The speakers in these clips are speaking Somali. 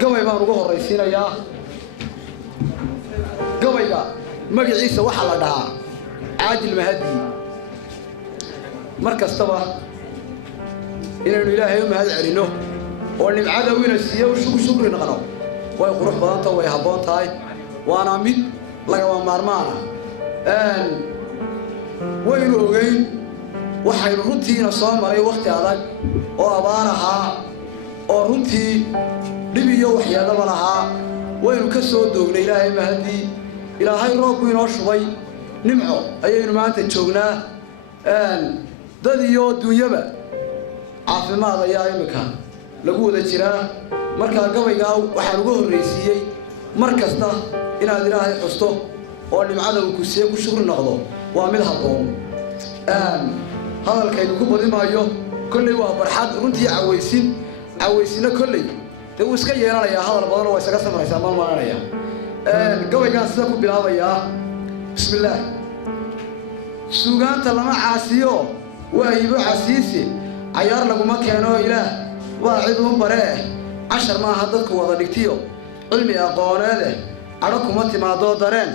قوي بان ugu horeysiinaya قويga magaciisa waxa la dhahaa Aadil Mahdi markastaba inaynu Ilaahay u mahad celino oo nimcada weyn siiyo shukri naqano way qurux badan tahay way haboon tahay waana mid laga maarmaana waynu ogeyn waxaynu runtiina soo maray waqti adag oo abaar ahaa oo runtii dhib iyo waxyaabo lahaa waynu ka soo doognay Ilaahay mahdi Ilaahay roob inoo shubay nimco ayaynu maanta joognaa dad iyo dunyaba caafimaad ayaa imika lagu wada jiraa marka gabayga waxaan ugu horeysiiyay markasta inaad Ilaahay xusto oo nimcada uu ku siiyo ku shukri noqdo waa mid haboon hadalkaydu ku badimaayo kulli waa barxad runtii caweysina kulli uu iska yeelanaya hadal badan oo isaga samaraysa ma maanaya gabayga sida ku bilaabaya bismillaah suugaanta lama caasiyo waa iibo casiisi cayaar laguma keeno ilaah waa cid u bare cashar ma aha dadku wada dhigtiyo cilmi aqooneed ara kuma timaado dareen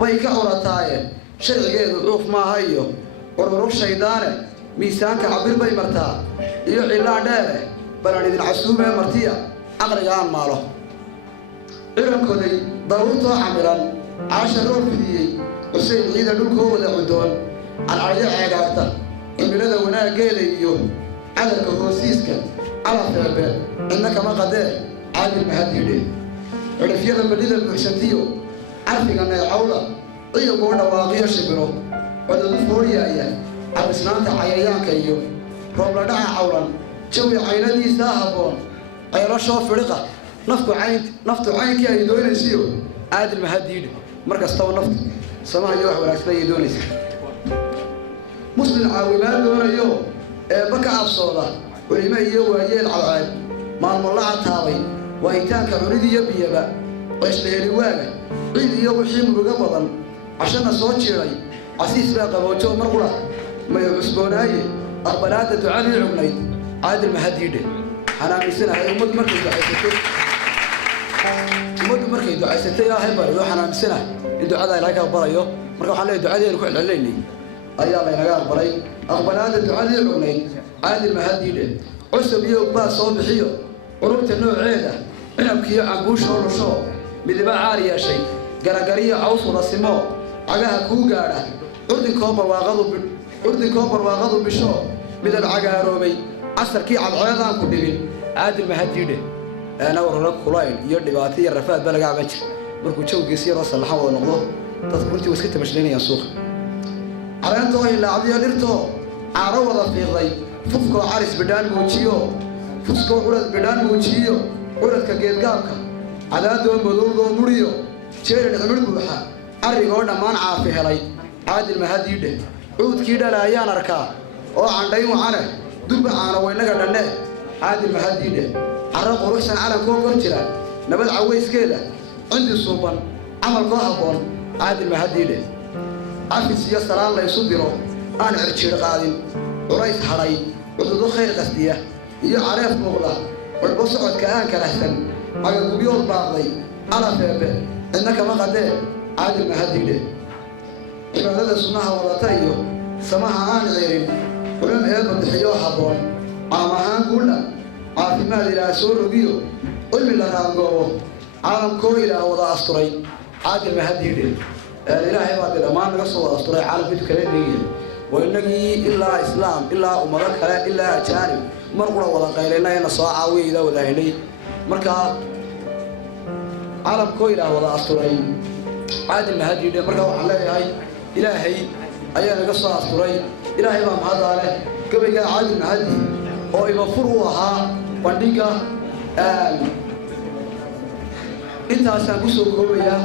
way ka urataayeen sharcigeedu dhuuf ma hayo urur shaydaane miisaanka cabir bay martaa iyo cilaa dheer balan idin casuube martiya aqriga aan maalo ciidankoodii daawuto camiran عاشر روفدي حسين عيد دولك هو ذا عدول على عيد عقارته إمرنا ونا قيليو على الكروسيسك على ثابت إنك ما قدر عادل مهدي لي عرفينا المدينة المحشنتيو عارفين أن العولة طيب قولنا واقيا شبرو وذا الفوريا يا على سنانة عيان كيو روبلا دعا عولا شوي عينادي ساهبون عيرا شوف فرقة نفتو عين كي يدوين يسيو عادل مهدي لي مركز طو نفط سماح يوح ولا سبي دونيس مسلم عاومان دون يو بكى عبصوله ولما يو هي العواد ما المولع تاوي وإنتان كعريدي يبي يبا وإيش لي رواقة عيد يو حيم رقبضا عشان الصوت شيري عسيس باقى موتو مرقرة ما يعسبوناي أقبلات تعالي العمنيد عادل مهدي لي أنا من سنة هاي أمد مركز بعيدتي مود markay ducaysatay ilaahay bariyo xanaamsana in ducada ilaahay ka barayo marka waxa la ducadeeyo ku celcelinay ayaa la inaga aqbalay aqbalaada ducadii cunay caadi mahadiide cusub iyo baa soo bixiyo ururta nooceeda inabkiyo cambuush oo lusho midba caariya shay garagariyo caws wada simo agaha ku gaadha urdinko barwaaqadu bisho midab cagaaroobay asarkii cadceedaan ku dhibin caadi mahadiide أنا ورلك خلاين يردي بعطيه الرفاد بلغ عبجر مركو تشوف يصير وصل لحظة ونقضه تذكرتي وسكت مشليني يا سوق عرانتو إلا عضيه لرتو عروض في غي فسكو عارس بدان موتشيو فسكو ولد بدان موتشيو ولد كجيل قامك عدادو مدودو مريو شير العمر بوحة عرقو دمان عافيه لي عادل مهدي ده عود كيدا لا يان أركا أو عندي وعنا دب عنا وينك دنده عادل مهدي ده عرق ورشان على كون كرتلا نبض عويس كده عندي صوبان عمل قهبون عادل مهدي له عارف سياسة الله يصدره أنا عرشير قادم ورئيس حري وضدو خير قصدية يعرف مغلا والبصعد كأن كرهسن على قبيول باقضي على فابه إنك ما قدر عادل مهدي له إذا هذا سماها وضطيه سماها عن غيرين ولم يبقى بحيوه حبون عامهان كلها عافيماد إلى سور بيو قل من لنا عالم كوي إلى وضع أسطري عادل مهدي لي الإلهي بعد الأمان قصوا أسطري عالم بيتو كريم وإنني إلا إسلام إلا أمرك إلا أجانب مرقرة ولا قيلنا ينصاع عوي إذا وذهني مركا عالم كوي إلى وضع أسطري عادل مهدي لي مركا وحلا إلهي أيانا قصوا أسطري إلهي ما هذا له قبل عادل مهدي oo iba fur u ahaa bandhiga intaasaan ku soo koobayaa